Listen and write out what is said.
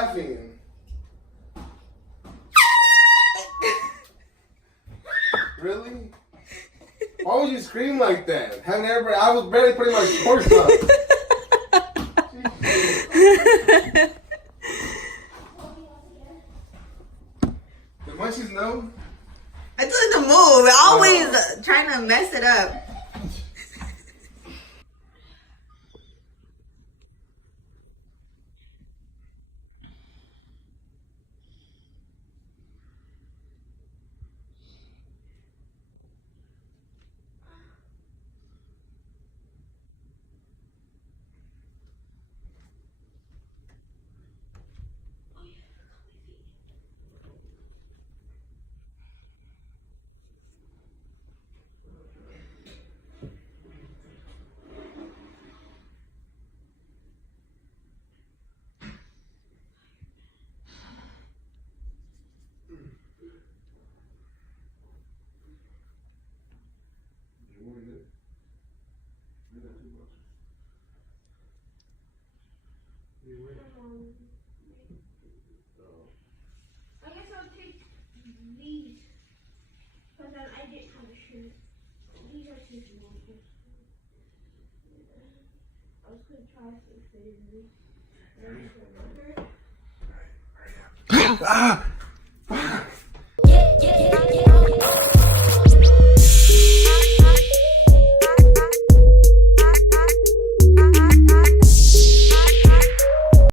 laughing? Really? Why would you scream like that? I was barely putting my shorts on. The munchies know? I told you to move. Always trying to mess it up. I guess I'll take these. But then I didn't have a shirt. These are too small. I was going to try to fit in these. Ah!